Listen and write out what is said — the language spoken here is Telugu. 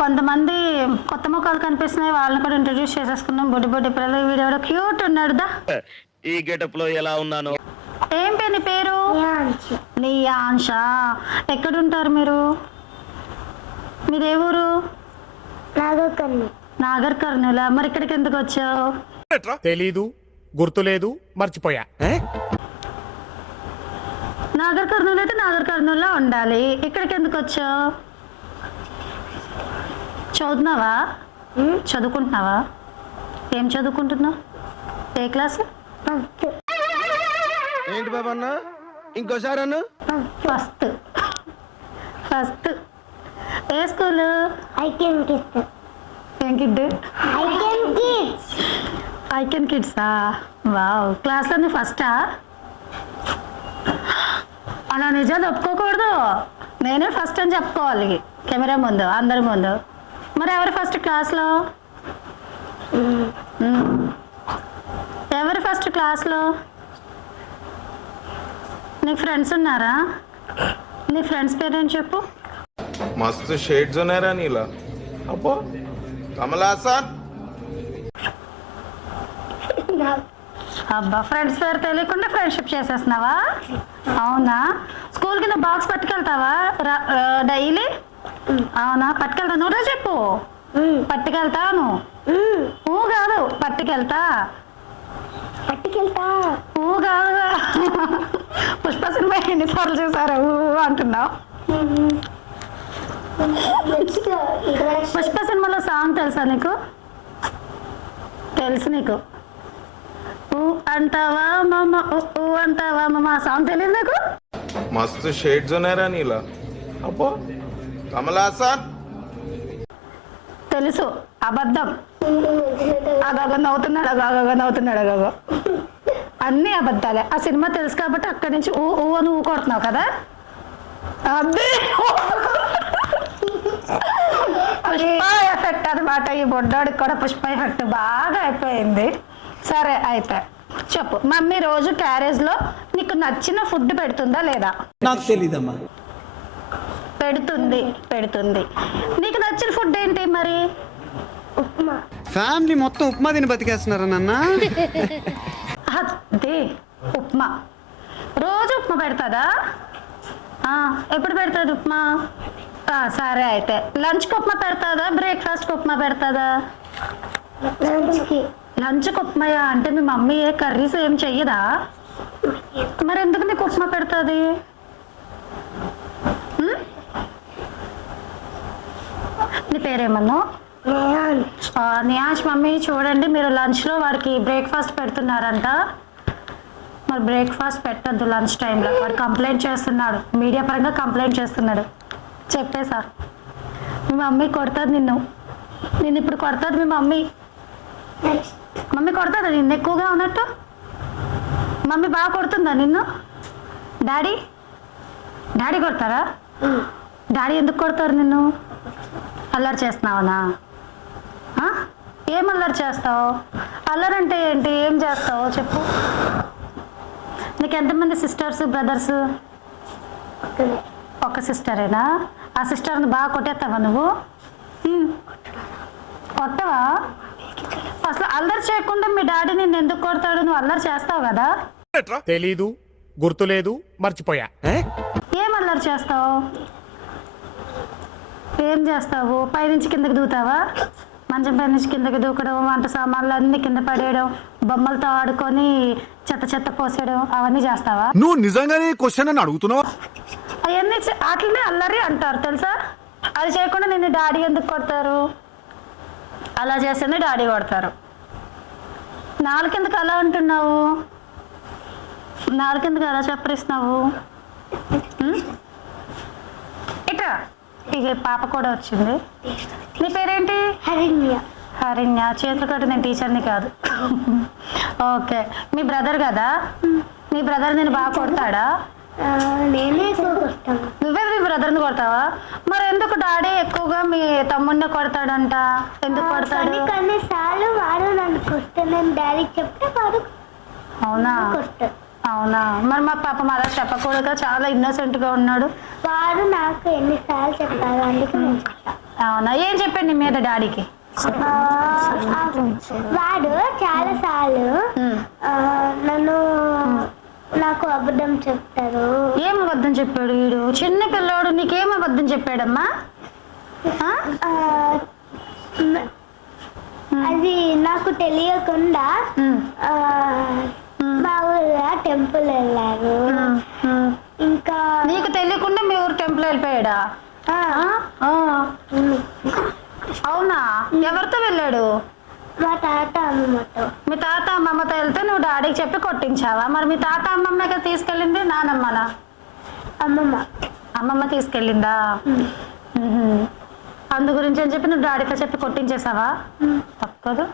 కొంతమంది కొత్త ముఖాలు కనిపిస్తున్నాయి, వాళ్ళని కూడా ఇంట్రడ్యూస్ చేసేసుకున్నాం. బుడ్డి బుడ్డి పిల్లలు, వీడియో క్యూట్ ఉన్నాడు దా. ఈ గెటప్ లో ఎలా ఉన్నాను? ఏం పేరు నీ పేరు? నియాంష. ఎక్కడుంటారు మీరు? మీదే ఊరు? నాగర్ కర్నూలు. మరి ఇక్కడికి ఎందుకు వచ్చావు? తెలీదు, గుర్తులేదు, మర్చిపోయా. నాగర్ కర్నూలు అయితే నాగర్ కర్నూలులో ఉండాలి. ఇక్కడికి ఎందుకు వచ్చావు? చదువుతున్నావా? చదువుకుంటున్నావా? ఏం చదువుకుంటున్నావు? ఏ క్లాస్? ఏంటి బాబా అన్న, ఇంకోసారి అన్న. ఫస్ట్. ఫస్ట్ ఏ స్కూలు? ఐకెన్ కిడ్సా? వావ్. క్లాస్లోని ఫస్టా? అలా నిజాలు ఒప్పుకోకూడదు. నేనే ఫస్ట్ అని చెప్పుకోవాలి కెమెరా ముందు, అందరి ముందు. మరి ఎవరు ఫస్ట్ క్లాస్లో? ఎవరు ఫస్ట్ క్లాస్లో? నీకు ఫ్రెండ్స్ ఉన్నారా? నీ ఫ్రెండ్స్ పేరేం చెప్పు. मस्त शेड्स ఉన్నారా నీలా? అబ్బో కమల్ హాసన్. అబ్బా, ఫ్రెండ్స్ పేరు తెలియకుండా ఫ్రెండ్షిప్ చేసేస్తున్నావా? అవునా? స్కూల్ కింద బాక్స్ పట్టుకెళ్తావా డైలీ? అవునా, పట్టుకెళ్తా. నువ్వే చెప్పు. పట్టుకెళ్తాను. ఊ కాదు, పట్టుకెళ్తా. ఊ కాదు. పుష్ప సినిమా ఎన్నిసార్లు చూసారా ఊ అంటున్నావు? పుష్ప సినిమాలో సాంగ్ తెలుసా నీకు? తెలుసు నీకు? ఊ అంటావా మామ, ఊ అంటావా మామ, ఆ సాంగ్ తెలియదు నీకు? మస్తు షేడ్స్ ఉన్నారా నీలా? అబ్బో కమల్ హాసన్. తెలుసు, అబద్ధం. అగగ నవ్వుతున్నాడు, అగగ నవ్వుతున్నాడు, అగగ. అన్నీ అబద్ధాలే. ఆ సినిమా తెలుసు కాబట్టి అక్కడి నుంచి ఊ ఊ అని ఊ కొడుతున్నావు కదా. అదే పుష్ప ఎఫెక్ట్ అనమాట. ఈ బొడ్డోడికి కూడా పుష్ప ఎఫెక్ట్ బాగా అయిపోయింది. సరే అయితే చెప్పు, మమ్మీ రోజు క్యారేజ్లో నీకు నచ్చిన ఫుడ్ పెడుతుందా లేదా? నాకు తెలీదమ్మా. పెడుతుంది, పెడుతుంది. నీకు నచ్చిన ఫుడ్ ఏంటి మరి? ఉప్మా. ఫ్యామిలీ మొత్తం ఉప్మా తిని బతికేస్తున్నారా నాన్న? అదే ఉప్మా. రోజు ఉప్మా పెడతాదా? ఎప్పుడు పెడతాది ఉప్మా? సరే అయితే లంచ్కి ఉప్మా పెడతాదా, బ్రేక్ఫాస్ట్కి ఉప్మా పెడతాదా? లంచ్కి ఉప్మాయా? అంటే మీ మమ్మీ ఏ కర్రీస్ ఏం చెయ్యదా? మరి ఎందుకు నీకు ఉప్మా పెడుతుంది? నీ పేరేమన్నా? నియాష్. మమ్మీ చూడండి, మీరు లంచ్లో వాడికి బ్రేక్ఫాస్ట్ పెడుతున్నారంట. మరి బ్రేక్ఫాస్ట్ పెట్టద్దు లంచ్ టైంలో. వాడు కంప్లైంట్ చేస్తున్నాడు, మీడియా పరంగా కంప్లైంట్ చేస్తున్నాడు. చెప్పేసా, మీ మమ్మీ కొడుతుంది నిన్ను. నిన్ను ఇప్పుడు కొడుతుంది మీ మమ్మీ. మమ్మీ కొడుతుందా నిన్ను ఎక్కువగా ఉన్నట్టు? మమ్మీ బాగా కొడుతుందా నిన్ను? డాడీ డాడీ కొడతారా? డాడీ ఎందుకు కొడతారు నిన్ను? అల్లరి చేస్తున్నావనా? ఏం అల్లరి చేస్తావు? అల్లరి అంటే ఏంటి? ఏం చేస్తావు చెప్పు. నీకు ఎంతమంది సిస్టర్స్, బ్రదర్స్? ఒక సిస్టరేనా? ఆ సిస్టర్ని బాగా కొట్టేస్తావా నువ్వు? కొట్టవా? అసలు అల్లరి చేయకుండా మీ డాడీ నిన్ను ఎందుకు కొడతాడు? నువ్వు అల్లరి చేస్తావు కదా. తెలీదు, గుర్తులేదు, మర్చిపోయా. ఏం అల్లరి చేస్తావు? ఏం చేస్తావు? పైనుంచి కిందకి దూతావా? మంచం పై నుంచి కిందకి దూకడం, వంట సామాన్లు అన్ని కింద పడేయడం, బొమ్మలతో ఆడుకొని చెత్త చెత్త పోసేయడం, అవన్నీ చేస్తావా? నువ్వు నిజంగానే క్వశ్చన్ అని అడుగుతున్నావా? అవన్నీ అట్లనే అల్లరి అంటారు తెలుసా. అది చేయకుండా నిన్ను డాడీ ఎందుకు కొడతారు? అలా చేస్తేనే డాడీ కొడతారు. నాలుకెందుకు అలా అంటున్నావు? నాలుకెందుకు అలా చెప్పరిస్తున్నావు? ఇట్లా ఇక పాప కూడా వచ్చింది. నీ పేరేంటి? హరిణ్య. హరిణ్య. చేతులు కట్టు, నేను టీచర్ని కాదు. ఓకే. మీ బ్రదర్ కదా? మీ బ్రదర్ నేను బాగా కొడతాడా? నేనే కొడతాను. నువ్వే మీ బ్రదర్ని కొడతావా? మరి ఎందుకు డాడీ ఎక్కువగా మీ తమ్ముడిని కొడతాడంట? ఎందుకు కొడతాడు? కొన్నిసార్లు వాడు నన్ను కొట్టే, నేను డాడీకి చెప్తే వాడు అవునా? కొట్టాడు. అవునా? మరి మా పాప అలా చెప్పకూడదుగా, చాలా ఇన్నోసెంట్గా ఉన్నాడు. వాడు నాకు ఎన్నిసార్లు చెప్పాడు, అందుకే నేను చెప్తాను. అవునా, ఏం చెప్పాడు నీ మీద డాడీకి? వాడు చాలా సార్లు నాకు అబద్ధం చెప్తారు. ఏం అబద్ధం చెప్పాడు వీడు? చిన్న పిల్లోడు నీకేం అబద్ధం చెప్పాడమ్మా? ఆ? అది నాకు తెలియకుండా మా ఊళ్ళో టెంపుల్ వెళ్ళారు. ఇంకా నీకు తెలియకుండా మీ ఊరు టెంపుల్ వెళ్ళిపోయాడా? అవునా, ఎవరితో వెళ్ళాడు? మా తాత అమ్మమ్మతో. మీ తాత అమ్మమ్మతో వెళ్తే నువ్వు డాడీకి చెప్పి కొట్టించావా? మరి మీ తాత అమ్మమ్మగా తీసుకెళ్ళింది నానమ్మనా? అమ్మమ్మ. అమ్మమ్మ తీసుకెళ్ళిందా? అందు గురించి అని చెప్పి నువ్వు డాడీతో చెప్పి కొట్టించేసావా? తప్పదు.